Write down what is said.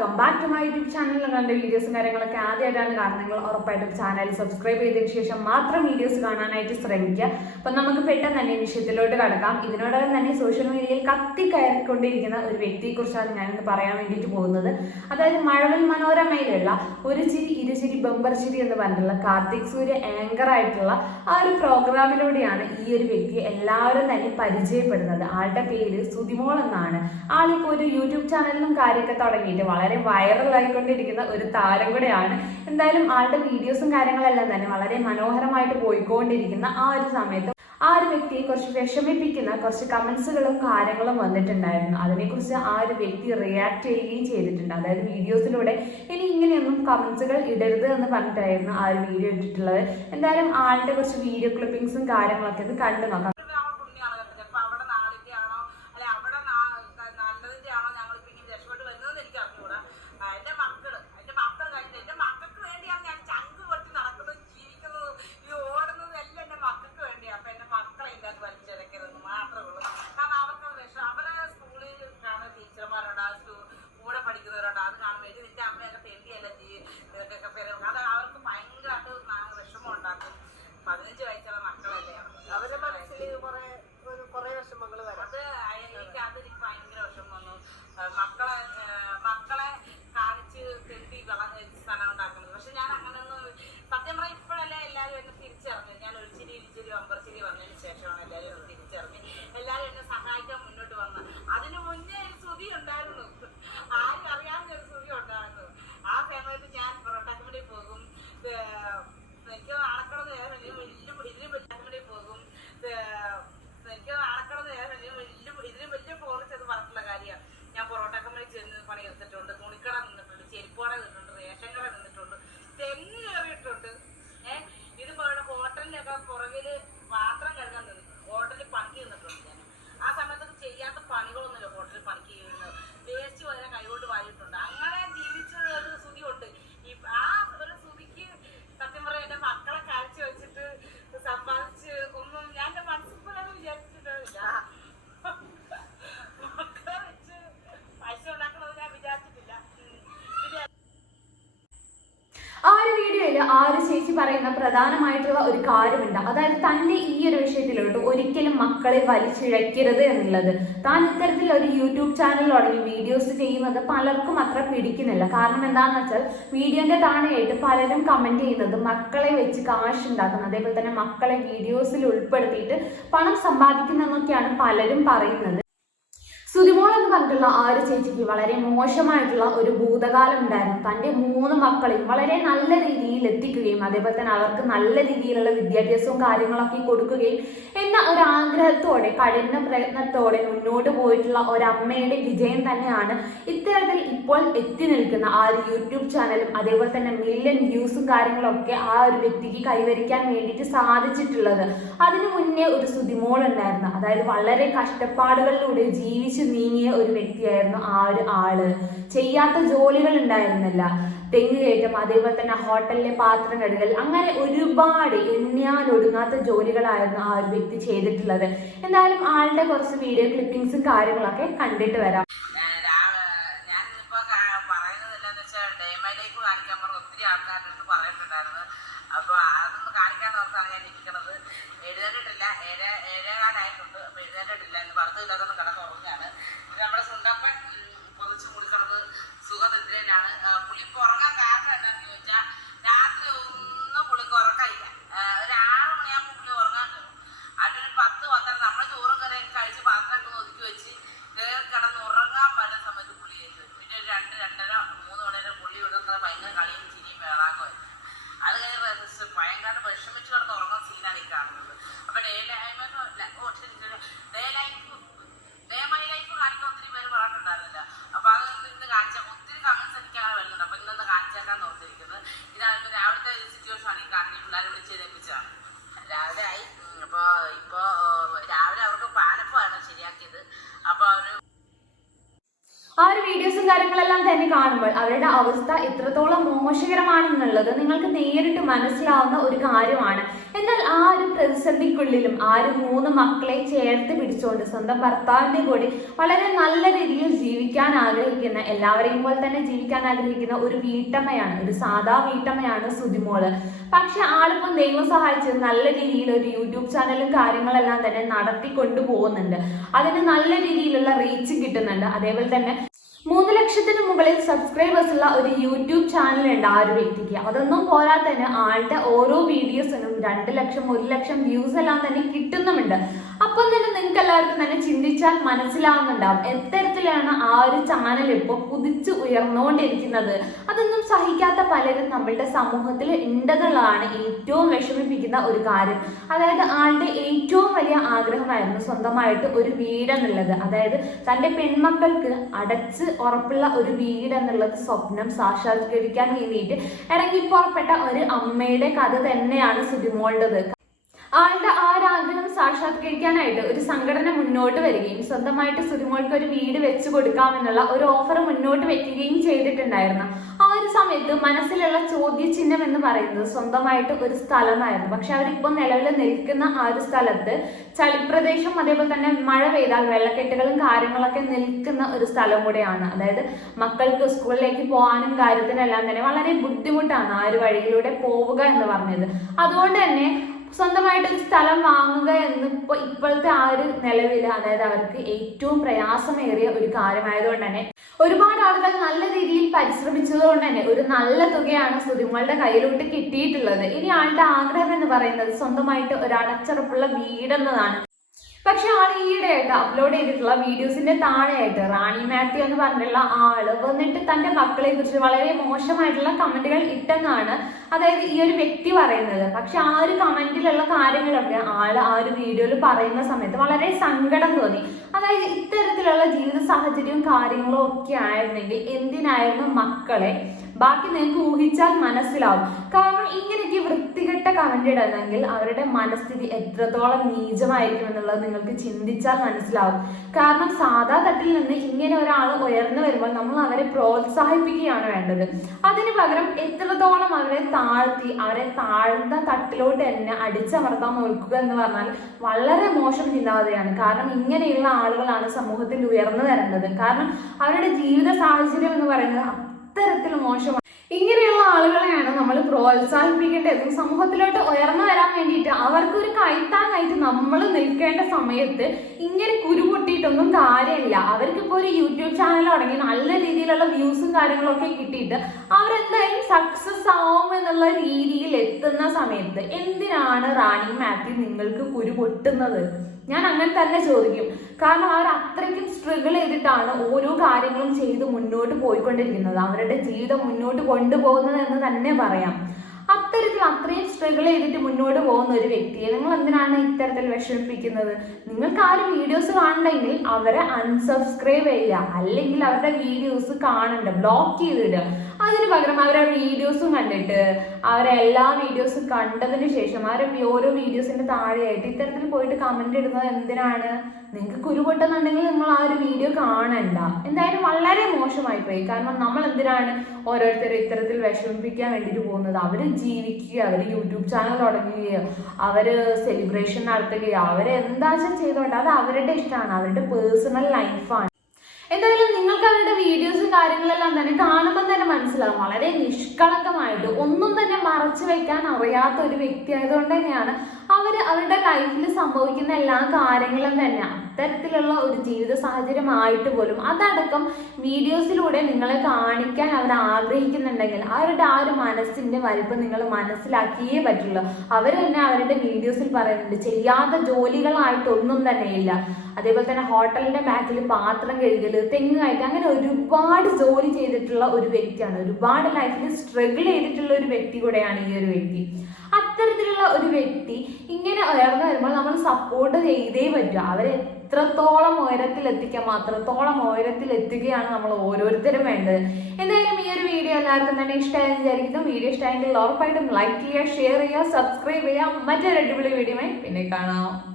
Welcome back to my YouTube channel നിങ്ങളുടെ വീഡിയോസും കാര്യങ്ങളൊക്കെ ആദ്യമായിട്ടാണ് കാണുന്നത്. ഉറപ്പായിട്ടും ചാനൽ സബ്സ്ക്രൈബ് ചെയ്തതിനു ശേഷം മാത്രം വീഡിയോസ് കാണാനായിട്ട് ശ്രമിക്കുക. അപ്പം നമുക്ക് പെട്ടെന്ന് തന്നെ വിഷയത്തിലോട്ട് കടക്കാം. ഇതിനോടകം തന്നെ സോഷ്യൽ മീഡിയയിൽ കത്തി കയറിക്കൊണ്ടിരിക്കുന്ന ഒരു വ്യക്തിയെക്കുറിച്ചാണ് ഞാനിന്ന് പറയാൻ വേണ്ടിയിട്ട് പോകുന്നത്. അതായത് മഴവിൽ മനോരമയിലുള്ള ഒരു ചിരി ഇരുചിരി ബമ്പർ ചിരി എന്ന് പറഞ്ഞിട്ടുള്ള കാർത്തിക് സൂര്യ ആങ്കർ ആയിട്ടുള്ള ആ ഒരു പ്രോഗ്രാമിലൂടെയാണ് ഈ ഒരു വ്യക്തി എല്ലാവരും തന്നെ പരിചയപ്പെടുന്നത്. ആളുടെ പേര് സുതിമോൾ എന്നാണ്. ആളിപ്പോൾ ഒരു യൂട്യൂബ് ചാനലിലും കാര്യമൊക്കെ തുടങ്ങിയിട്ട് വളരെ വൈറലായിക്കൊണ്ടിരിക്കുന്ന ഒരു താരം കൂടെയാണ്. എന്തായാലും ആളുടെ വീഡിയോസും കാര്യങ്ങളെല്ലാം തന്നെ വളരെ മനോഹരമായിട്ട് പോയിക്കൊണ്ടിരിക്കുന്ന ആ ഒരു സമയത്ത് ആ ഒരു വ്യക്തിയെ കുറച്ച് വിഷമിപ്പിക്കുന്ന കുറച്ച് കമന്റ്സുകളും കാര്യങ്ങളും വന്നിട്ടുണ്ടായിരുന്നു. അതിനെക്കുറിച്ച് ആ ഒരു വ്യക്തി റിയാക്ട് ചെയ്യുകയും ചെയ്തിട്ടുണ്ട്. അതായത് വീഡിയോസിലൂടെ ഇനി ഇങ്ങനെയൊന്നും കമന്റ്സുകൾ ഇടരുത് എന്ന് പറഞ്ഞിട്ടായിരുന്നു ആ ഒരു വീഡിയോ ഇട്ടിട്ടുള്ളത്. എന്തായാലും ആളുടെ കുറച്ച് വീഡിയോ ക്ലിപ്പിംഗ്സും കാര്യങ്ങളൊക്കെ ഒന്ന് കണ്ടു നോക്കാം. പറയുന്ന പ്രധാനമായിട്ടുള്ള ഒരു കാര്യമുണ്ട്. അതായത് തന്റെ ഈ ഒരു വിഷയത്തിലോട്ട് ഒരിക്കലും മക്കളെ വലിച്ചിഴക്കരുത് എന്നുള്ളത്. താൻ ഇത്തരത്തിൽ ഒരു യൂട്യൂബ് ചാനൽ തുടങ്ങി വീഡിയോസ് ചെയ്യുന്നത് പലർക്കും അത്ര പിടിക്കുന്നില്ല. കാരണം എന്താണെന്ന് വെച്ചാൽ വീഡിയോന്റെ താഴെയായിട്ട് പലരും കമന്റ് ചെയ്യുന്നത് മക്കളെ വെച്ച് കാശ് ഉണ്ടാക്കുന്നത് അതേപോലെ തന്നെ മക്കളെ വീഡിയോസിൽ ഉൾപ്പെടുത്തിയിട്ട് പണം സമ്പാദിക്കുന്നതെന്നൊക്കെയാണ് പലരും പറയുന്നത്. സുതിമോൾ എന്ന് പറഞ്ഞിട്ടുള്ള ആ ഒരു ചേച്ചിക്ക് വളരെ മോശമായിട്ടുള്ള ഒരു ഭൂതകാലം ഉണ്ടായിരുന്നു. തന്റെ മൂന്ന് മക്കളെയും വളരെ നല്ല രീതിയിൽ എത്തിക്കുകയും അതേപോലെ തന്നെ അവർക്ക് നല്ല രീതിയിലുള്ള വിദ്യാഭ്യാസവും കാര്യങ്ങളൊക്കെ കൊടുക്കുകയും എന്ന ഒരു ആഗ്രഹത്തോടെ കഠിന പ്രയത്നത്തോടെ മുന്നോട്ട് പോയിട്ടുള്ള ഒരമ്മയുടെ വിജയം തന്നെയാണ് ഇത്തരത്തിൽ ഇപ്പോൾ എത്തി നിൽക്കുന്ന ആ ഒരു യൂട്യൂബ് ചാനലും അതേപോലെ തന്നെ മില്യൺ വ്യൂസും കാര്യങ്ങളൊക്കെ ആ ഒരു വ്യക്തിക്ക് കൈവരിക്കാൻ വേണ്ടിയിട്ട് സാധിച്ചിട്ടുള്ളത്. അതിനു മുന്നേ ഒരു സുതിമോൾ ഉണ്ടായിരുന്നു. അതായത് വളരെ കഷ്ടപ്പാടുകളിലൂടെ ജീവിച്ചു നീങ്ങിയ ഒരു വ്യക്തിയായിരുന്നു ആ ഒരു ആൾ. ചെയ്യാത്ത ജോലികൾ ഉണ്ടായിരുന്നില്ല. തെങ്ങ് കയറ്റം അതേപോലെ തന്നെ ഹോട്ടലിലെ പാത്രം കഴുകൽ അങ്ങനെ ഒരുപാട് എണ്ണിയാൽ ഒടുങ്ങാത്ത ജോലികളായിരുന്നു ആ ഒരു വ്യക്തി ചെയ്തിട്ടുള്ളത്. എന്തായാലും ആളുടെ കുറച്ച് വീഡിയോ ക്ലിപ്പിംഗ്സും കാര്യങ്ങളൊക്കെ കണ്ടിട്ട് വരാം. വെച്ചാൽ ഡേമയിലേക്ക് കാണിക്കാൻ എഴുതേണ്ടിട്ടില്ല ഓർത്താണ് ഞാൻ എഴുന്നേറ്റിട്ടില്ല ഏഴ് ഏഴേകാലായിട്ടുണ്ട്. അപ്പൊ എഴുന്നേറ്റിട്ടില്ല ഇന്ന് കടന്നു കിടന്നുറങ്ങാണ് പിന്നെ നമ്മുടെ സുണ്ടപ്പൻ പൊതിച്ച് മൂടിക്കിടന്ന് സുഖനിദ്രയിലാണ്. പുള്ളിക്ക് ഉറങ്ങാൻ കാരണം എന്താണെന്ന് ചോദിച്ചാൽ രാത്രി ഒന്നും പുള്ളിക്ക് ഉറക്കമില്ല. ഒരു ആറ് മണിയാകുമ്പോൾ പുളി ഉറങ്ങാൻ കയറും. അതിനൊരു പത്ത് പത്തര നമ്മൾ ചോറും കറിയൊക്കെ കഴിച്ച് പാത്രമൊക്കെ ഒതുക്കി വെച്ച് കയറി കിടന്ന് ഉറങ്ങാൻ പറ്റുന്ന സമയത്ത് പുള്ളി ചെയ്തു പിന്നെ ഒരു രണ്ട് രണ്ടര മൂന്ന് മണി വരെ പുള്ളി ഇവിടെ ഭയങ്കര കളിയും ചിരിയും വേറാക്കും അത് കഴിഞ്ഞ് ഭയങ്കര വിഷമിച്ച് കിടന്ന് ഉറങ്ങാൻ സീനാണ് ഈ കാണുന്നത്. അപ്പം ഡേ ഇന്നൊന്ന് കാണിച്ചേക്കാൻ ഓർത്തിരിക്കുന്നത് ഇതാണ് രാവിലത്തെ സിറ്റുവേഷൻ ആണ് ഈ കാണുന്നത് പിള്ളേരെ വിളിച്ച് ഏൽപ്പിച്ചതാണ് രാവിലെ ആയി. അപ്പൊ ഇപ്പൊ രാവിലെ അവർക്ക് പാലപ്പമാണ് ശരിയാക്കിയത്. അപ്പൊ അവർ ആ ഒരു വീഡിയോസും കാര്യങ്ങളെല്ലാം തന്നെ കാണുമ്പോൾ അവരുടെ അവസ്ഥ എത്രത്തോളം മോശകരമാണെന്നുള്ളത് നിങ്ങൾക്ക് നേരിട്ട് മനസ്സിലാവുന്ന ഒരു കാര്യമാണ്. എന്നാൽ ആ ഒരു പ്രതിസന്ധിക്കുള്ളിലും ആ ഒരു മൂന്ന് മക്കളെ ചേർത്ത് പിടിച്ചുകൊണ്ട് സ്വന്തം ഭർത്താവിന്റെ കൂടി വളരെ നല്ല രീതിയിൽ ജീവിക്കാൻ ആഗ്രഹിക്കുന്ന എല്ലാവരെയും പോലെ തന്നെ ജീവിക്കാൻ ആഗ്രഹിക്കുന്ന ഒരു വീട്ടമ്മയാണ് ഒരു സാധാ വീട്ടമ്മയാണ് സുതിമോൾ. പക്ഷെ ആളിപ്പം ദൈവം സഹായിച്ച് നല്ല രീതിയിൽ ഒരു യൂട്യൂബ് ചാനലും കാര്യങ്ങളെല്ലാം തന്നെ നടത്തി കൊണ്ടുപോകുന്നുണ്ട് അതിന് നല്ല രീതിയിലുള്ള റീച്ച് കിട്ടുന്നുണ്ട്. അതേപോലെ തന്നെ മൂന്ന് ലക്ഷത്തിന് മുകളിൽ സബ്സ്ക്രൈബേഴ്സ് ഉള്ള ഒരു യൂട്യൂബ് ചാനൽ ഉണ്ട് ആ ഒരു വ്യക്തിക്ക്. അതൊന്നും പോരാത്തതിന് ആളുടെ ഓരോ വീഡിയോസിനും രണ്ട് ലക്ഷം ഒരു ലക്ഷം വ്യൂസ് എല്ലാം തന്നെ കിട്ടുന്നുമുണ്ട്. അപ്പം തന്നെ നിങ്ങൾക്ക് എല്ലാവർക്കും തന്നെ ചിന്തിച്ചാൽ മനസ്സിലാവുന്നുണ്ടാവും എത്തരത്തിലാണ് ആ ഒരു ചാനൽ ഇപ്പോൾ കുതിച്ച് ഉയർന്നുകൊണ്ടിരിക്കുന്നത്. അതൊന്നും സഹിക്കാത്ത പലരും നമ്മളുടെ സമൂഹത്തിൽ ഉണ്ടെന്നുള്ളതാണ് ഏറ്റവും വിഷമിപ്പിക്കുന്ന ഒരു കാര്യം. അതായത് ആളുടെ ഏറ്റവും വലിയ ആഗ്രഹമായിരുന്നു സ്വന്തമായിട്ട് ഒരു വീടെന്നുള്ളത്. അതായത് തന്റെ പെൺമക്കൾക്ക് അടച്ച് ഉറപ്പുള്ള ഒരു വീടെന്നുള്ളത് സ്വപ്നം സാക്ഷാത്കരിക്കാൻ വേണ്ടിയിട്ട് ഇറങ്ങി പുറപ്പെട്ട ഒരു അമ്മയുടെ കഥ തന്നെയാണ് സുതിമോളുടേത്. ആളുടെ ആ ഒരു ആഗ്രഹം സാക്ഷാത്കരിക്കാനായിട്ട് ഒരു സംഘടന മുന്നോട്ട് വരികയും സ്വന്തമായിട്ട് സുരുമോൾക്ക് ഒരു വീട് വെച്ച് കൊടുക്കാമെന്നുള്ള ഒരു ഓഫർ മുന്നോട്ട് വെക്കുകയും ചെയ്തിട്ടുണ്ടായിരുന്നു. ആ ഒരു സമയത്ത് മനസ്സിലുള്ള ചോദ്യചിഹ്നം എന്ന് പറയുന്നത് സ്വന്തമായിട്ട് ഒരു സ്ഥലമായിരുന്നു. പക്ഷെ അവരിപ്പോൾ നിലവിൽ നിൽക്കുന്ന ആ ഒരു സ്ഥലത്ത് ചളിപ്രദേശം അതേപോലെ തന്നെ മഴ പെയ്താൽ വെള്ളക്കെട്ടുകളും കാര്യങ്ങളൊക്കെ നിൽക്കുന്ന ഒരു സ്ഥലം കൂടെയാണ്. അതായത് മക്കൾക്ക് സ്കൂളിലേക്ക് പോകാനും കാര്യത്തിനെല്ലാം തന്നെ വളരെ ബുദ്ധിമുട്ടാണ് ആ ഒരു വഴിയിലൂടെ പോവുക എന്ന് പറഞ്ഞത്. അതുകൊണ്ട് തന്നെ സ്വന്തമായിട്ട് ഒരു സ്ഥലം വാങ്ങുക എന്ന് ഇപ്പോൾ ഇപ്പോഴത്തെ ആ ഒരു നിലവിൽ അതായത് അവർക്ക് ഏറ്റവും പ്രയാസമേറിയ ഒരു കാര്യമായതുകൊണ്ട് തന്നെ ഒരുപാട് ആളുകൾ നല്ല രീതിയിൽ പരിശ്രമിച്ചത് കൊണ്ട് തന്നെ ഒരു നല്ല തുകയാണ് സുതിമകളുടെ കയ്യിലോട്ട് കിട്ടിയിട്ടുള്ളത്. ഇനി ആളുടെ ആഗ്രഹം എന്ന് പറയുന്നത് സ്വന്തമായിട്ട് ഒരു വീടെന്നതാണ്. പക്ഷെ ആൾ ഈയിടെയായിട്ട് അപ്ലോഡ് ചെയ്തിട്ടുള്ള വീഡിയോസിന്റെ താഴെയായിട്ട് റാണി മാത്യു എന്ന് പറഞ്ഞിട്ടുള്ള ആൾ വന്നിട്ട് തന്റെ മക്കളെ കുറിച്ച് വളരെ മോശമായിട്ടുള്ള കമന്റുകൾ ഇട്ടെന്നാണ് അതായത് ഈ ഒരു വ്യക്തി പറയുന്നത്. പക്ഷെ ആ ഒരു കമന്റിലുള്ള കാര്യങ്ങളൊക്കെ ആൾ ആ ഒരു വീഡിയോയിൽ പറയുന്ന സമയത്ത് വളരെ സങ്കടം തോന്നി. അതായത് ഇത്തരത്തിലുള്ള ജീവിത സാഹചര്യവും കാര്യങ്ങളും ഒക്കെ ആയിരുന്നെങ്കിൽ എന്തിനായിരുന്നു മക്കളെ ബാക്കി നിങ്ങൾക്ക് ഊഹിച്ചാൽ മനസ്സിലാവും. കാരണം ഇങ്ങനെയൊക്കെ വൃത്തികെട്ട കമന്റ് ഇടുന്നെങ്കിൽ അവരുടെ മനസ്ഥിതി എത്രത്തോളം നീചമായിരിക്കും എന്നുള്ളത് നിങ്ങൾക്ക് ചിന്തിച്ചാൽ മനസ്സിലാവും. കാരണം സാധാ തട്ടിൽ നിന്ന് ഇങ്ങനെ ഒരാൾ ഉയർന്നു വരുമ്പോൾ നമ്മൾ അവരെ പ്രോത്സാഹിപ്പിക്കുകയാണ് വേണ്ടത്. അതിന് പകരം എത്രത്തോളം അവരെ താഴ്ത്തി അവരെ താഴ്ന്ന തട്ടിലോട്ട് തന്നെ അടിച്ചമർത്താൻ നോക്കുക എന്ന് പറഞ്ഞാൽ വളരെ മോശം ചിന്താഗതിയാണ്. കാരണം ഇങ്ങനെയുള്ള ആളുകളാണ് സമൂഹത്തിൽ ഉയർന്നു വരുന്നത് കാരണം അവരുടെ ജീവിത സാഹചര്യം എന്ന് പറയുന്നത് അത്തരത്തിൽ മോശമാണ്. ഇങ്ങനെയുള്ള ആളുകളെയാണ് നമ്മൾ പ്രോത്സാഹിപ്പിക്കേണ്ടത്. സമൂഹത്തിലോട്ട് ഉയർന്നു വരാൻ വേണ്ടിയിട്ട് അവർക്ക് ഒരു കൈത്താങ്ങായിട്ട് നമ്മൾ നിൽക്കേണ്ട സമയത്ത് ഇങ്ങനെ കുരുപൊട്ടിയിട്ടൊന്നും കാര്യമില്ല. അവർക്കിപ്പോൾ ഒരു യൂട്യൂബ് ചാനൽ തുടങ്ങി നല്ല രീതിയിലുള്ള വ്യൂസും കാര്യങ്ങളൊക്കെ കിട്ടിയിട്ട് അവരെന്തായാലും സക്സസ് ആവും എന്നുള്ള രീതിയിൽ എത്തുന്ന സമയത്ത് എന്തിനാണ് റാണി മാത്യു നിങ്ങൾക്ക് കുരു പൊട്ടുന്നത് ഞാൻ അങ്ങനെ തന്നെ ചോദിക്കും. കാരണം അവർ അത്രയ്ക്കും സ്ട്രഗിൾ ചെയ്തിട്ടാണ് ഓരോ കാര്യങ്ങളും ചെയ്ത് മുന്നോട്ട് പോയിക്കൊണ്ടിരിക്കുന്നത്. അവരുടെ ജീവിതം മുന്നോട്ട് കൊണ്ടുപോകുന്നത് എന്ന് തന്നെ പറയാം. അത്തരത്തിൽ അത്രയും സ്ട്രഗിൾ ചെയ്തിട്ട് മുന്നോട്ട് പോകുന്ന ഒരു വ്യക്തിയെ നിങ്ങൾ എന്തിനാണ് ഇത്തരത്തിൽ വിഷമിപ്പിക്കുന്നത്? നിങ്ങൾക്ക് ആ ഒരു വീഡിയോസ് കാണണ്ടെങ്കിൽ അവരെ അൺസബ്സ്ക്രൈബ് ചെയ്യുക. അല്ലെങ്കിൽ അവരുടെ വീഡിയോസ് കാണണ്ട ബ്ലോക്ക് ചെയ്തിടുക. അതിന് പകരം അവരെ വീഡിയോസും കണ്ടിട്ട് അവരെ എല്ലാ വീഡിയോസും കണ്ടതിന് ശേഷം അവരെ ഓരോ വീഡിയോസിന്റെ താഴെയായിട്ട് ഇത്തരത്തിൽ പോയിട്ട് കമന്റ് ഇടുന്നത് എന്തിനാണ്? നിങ്ങൾക്ക് കുരുപൊട്ടെന്നുണ്ടെങ്കിൽ നിങ്ങൾ ആ ഒരു വീഡിയോ കാണണ്ട. എന്തായാലും വളരെ മോശമായി പോയി. കാരണം നമ്മൾ എന്തിനാണ് ഓരോരുത്തരെ ഇത്തരത്തിൽ വിഷമിപ്പിക്കാൻ വേണ്ടിയിട്ട് പോകുന്നത്? അവർ ജീവിക്കുക അവർ യൂട്യൂബ് ചാനൽ തുടങ്ങുകയോ അവർ സെലിബ്രേഷൻ നടത്തുകയോ അവരെ എന്താ ചെയ്തോണ്ട് അത് അവരുടെ ഇഷ്ടമാണ് അവരുടെ പേഴ്സണൽ ലൈഫാണ് എന്തായാലും നിങ്ങൾക്ക് അവരുടെ വീഡിയോസും കാര്യങ്ങളെല്ലാം തന്നെ കാണുമ്പോൾ തന്നെ മനസ്സിലാവും. വളരെ നിഷ്കളങ്കമായിട്ട് ഒന്നും തന്നെ മറച്ചു വെക്കാൻ അറിയാത്ത ഒരു വ്യക്തി ആയതുകൊണ്ട് തന്നെയാണ് അവർ അവരുടെ ലൈഫിൽ സംഭവിക്കുന്ന എല്ലാ കാര്യങ്ങളും തന്നെ അത്തരത്തിലുള്ള ഒരു ജീവിത സാഹചര്യമായിട്ട് പോലും അതടക്കം വീഡിയോസിലൂടെ നിങ്ങളെ കാണിക്കാൻ അവർ ആഗ്രഹിക്കുന്നുണ്ടെങ്കിൽ അവരുടെ ആ ഒരു മനസ്സിന്റെ വലിപ്പം നിങ്ങൾ മനസ്സിലാക്കിയേ പറ്റുള്ളൂ. അവർ തന്നെ അവരുടെ വീഡിയോസിൽ പറയുന്നുണ്ട് ചെയ്യാത്ത ജോലികളായിട്ടൊന്നും തന്നെയില്ല അതേപോലെ തന്നെ ഹോട്ടലിന്റെ ബാക്കിൽ പാത്രം കഴുകൽ തെങ്ങ് കയറ്റം അങ്ങനെ ഒരുപാട് ജോലി ചെയ്തിട്ടുള്ള ഒരു വ്യക്തിയാണ്. ഒരുപാട് ലൈഫിൽ സ്ട്രഗിൾ ചെയ്തിട്ടുള്ള ഒരു വ്യക്തി കൂടെയാണ് ഈ ഒരു വ്യക്തി. അത്തരത്തിലുള്ള ഒരു വ്യക്തി ഇങ്ങനെ ഉയർന്നു വരുമ്പോൾ നമ്മൾ സപ്പോർട്ട് ചെയ്തേ പറ്റും. അവരെ എത്രത്തോളം ഉയരത്തിൽ എത്തിക്കാൻ അത്രത്തോളം ഉയരത്തിൽ എത്തുകയാണ് നമ്മൾ ഓരോരുത്തരും വേണ്ടത്. എന്തായാലും ഈ ഒരു വീഡിയോ എല്ലാവർക്കും തന്നെ ഇഷ്ടമായി വിചാരിക്കുന്നു. വീഡിയോ ഇഷ്ടമായെങ്കിൽ ഉറപ്പായിട്ടും ലൈക്ക് ചെയ്യുക ഷെയർ ചെയ്യുക സബ്സ്ക്രൈബ് ചെയ്യുക. മറ്റൊരു അടിപൊളി വീഡിയോ പിന്നെ കാണാം.